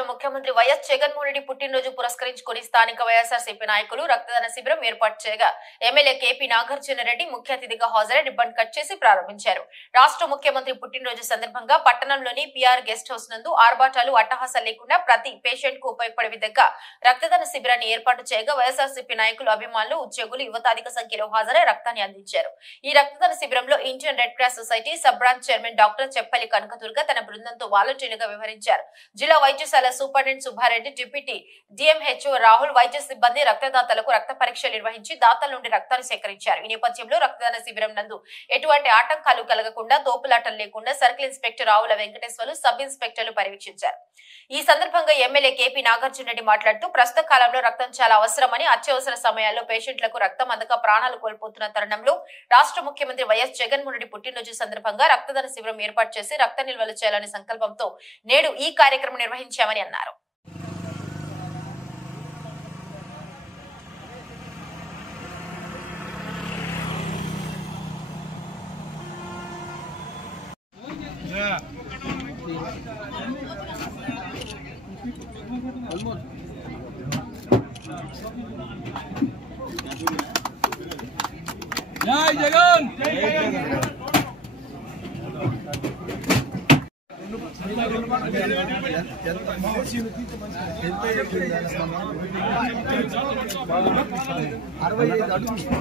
రాష్ట్ర ముఖ్యమంత్రి వైఎస్ జగన్మోహన్ రెడ్డి పుట్టినరోజు పురస్కరించుకుని స్థానిక వైఎస్ఆర్సీపీ నాయకులు రక్తదాన శిబిరం ఏర్పాటు చేయగా ఎమ్మెల్యే కేపీ నాగార్జున రెడ్డి ముఖ్య అతిథిగా హాజరై రిబ్బన్ కట్ చేసి ప్రారంభించారు. రాష్ట్ర ముఖ్యమంత్రి పుట్టినరోజు సందర్భంగా పట్టణంలోని పిఆర్ గెస్ట్ హౌస్ నందు ఆర్భాటాలు అట్టహాసాలు లేకుండా ప్రతి పేషెంట్ కు ఉపయోగపడే విధంగా రక్తదాన శిబిరాన్ని ఏర్పాటు చేయగా వైఎస్ఆర్సీపీ నాయకులు, అభిమానులు, ఉద్యోగులు, యువత అధిక సంఖ్యలో హాజరై రక్తాన్ని అందించారు. ఈ రక్తదాన శిబిరంలో Indian red cross society sub branch chairman doctor Cheppali Kanakadurga తన బృందంతో వాలంటీర్లుగా వ్యవహరించారు. జిల్లా వైద్యశాల superintendent Subbareddy, deputy DMHO Rahul, వైద్య సిబ్బంది రక్తదాతలకు రక్త పరీక్షలు నిర్వహించి దాతల నుండి రక్తాన్ని సేకరించారు. ఈ నేపథ్యంలో రక్తదాన శిబిరం నందు ఎటువంటి ఆటంకాలు కలగకుండా, తోపులాటలు లేకుండా circle inspector Ravula Venkateswarlu, sub ఇన్స్పెక్టర్లు పర్యవేక్షించారు. ఈ సందర్భంగా ఎమ్మెల్యే కేపీ నాగార్జున రెడ్డి మాట్లాడుతూ ప్రస్తుత కాలంలో రక్తం చాలా అవసరమని, అత్యవసర సమయాల్లో పేషెంట్లకు రక్తం అందక ప్రాణాలు కోల్పోతున్న తరుణంలో రాష్ట్ర ముఖ్యమంత్రి వైఎస్ జగన్మోహన్ రెడ్డి పుట్టినరోజు సందర్భంగా రక్తదాన శిబిరం ఏర్పాటు చేసి రక్త నిల్వలు చేయాలనే సంకల్పంతో నేడు ఈ కార్యక్రమం నిర్వహించామని అన్నారు. జై జగన్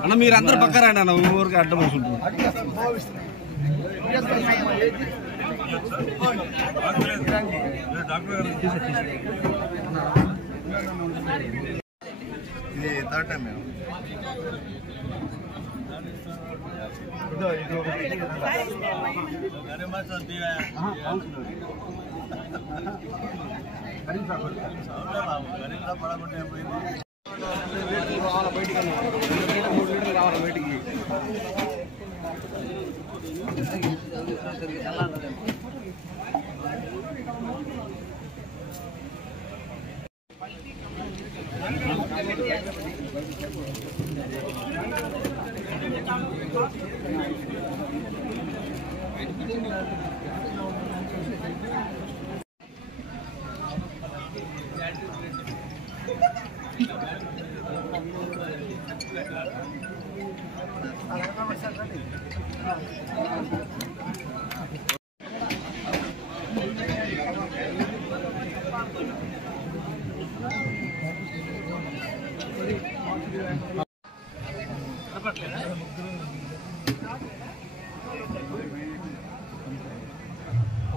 అన్న మీరందరూ పక్కరండి అన్న ఊరికి అడ్డం వస్తుంది. ఇది థర్డ్ టైం మేము బయటికి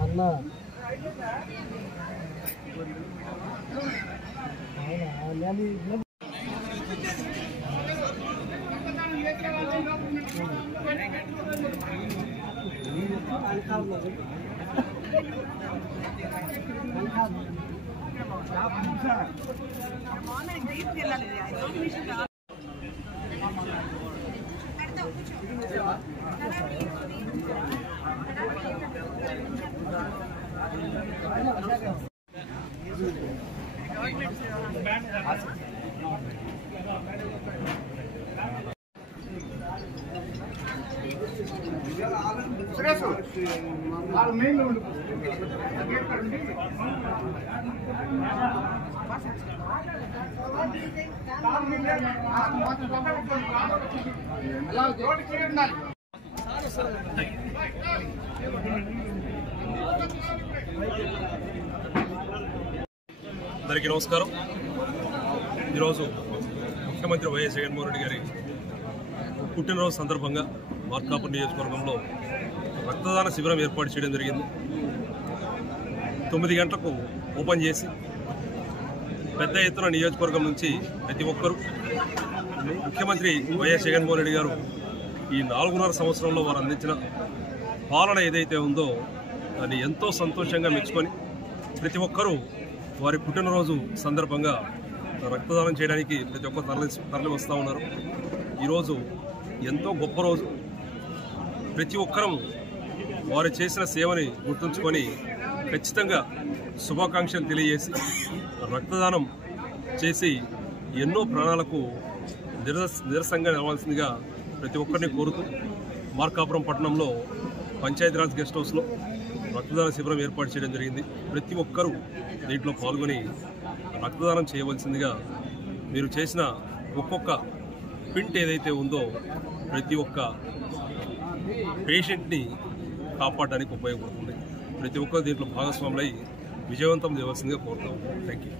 అన్నా అందరికీ నమస్కారం. ఈరోజు ముఖ్యమంత్రి వైఎస్ జగన్మోహన్ రెడ్డి గారి పుట్టినరోజు సందర్భంగా మార్కాపురం నియోజకవర్గంలో రక్తదాన శిబిరం ఏర్పాటు చేయడం జరిగింది. 9 గంటలకు ఓపెన్ చేసి పెద్ద ఎత్తున నియోజకవర్గం నుంచి ప్రతి ఒక్కరూ ముఖ్యమంత్రి వైఎస్ జగన్మోహన్ రెడ్డి గారు ఈ 4.5 సంవత్సరంలో వారు అందించిన పాలన ఏదైతే ఉందో దాన్ని ఎంతో సంతోషంగా మెచ్చుకొని ప్రతి ఒక్కరూ వారి పుట్టినరోజు సందర్భంగా రక్తదానం చేయడానికి ప్రతి ఒక్కరు తరలి వస్తూ ఉన్నారు. ఈరోజు ఎంతో గొప్ప రోజు. ప్రతి ఒక్కరూ వారు చేసిన సేవని గుర్తుంచుకొని ఖచ్చితంగా శుభాకాంక్షలు తెలియజేసి రక్తదానం చేసి ఎన్నో ప్రాణాలకు నిరసంగా నిలవాల్సిందిగా ప్రతి ఒక్కరిని కోరుతూ మార్కాపురం పట్టణంలో పంచాయతీరాజ్ గెస్ట్ హౌస్లో రక్తదాన శిబిరం ఏర్పాటు చేయడం జరిగింది. ప్రతి ఒక్కరూ దీంట్లో పాల్గొని రక్తదానం చేయవలసిందిగా, మీరు చేసిన ఒక్కొక్క పింట్ ఏదైతే ఉందో ప్రతి ఒక్క పేషెంట్ని కాపాడడానికి ఉపయోగపడుతుంది. ప్రతి ఒక్కరు దీంట్లో భాగస్వాములై విజయవంతం చేయవలసిందిగా కోరుతాం. Thank you.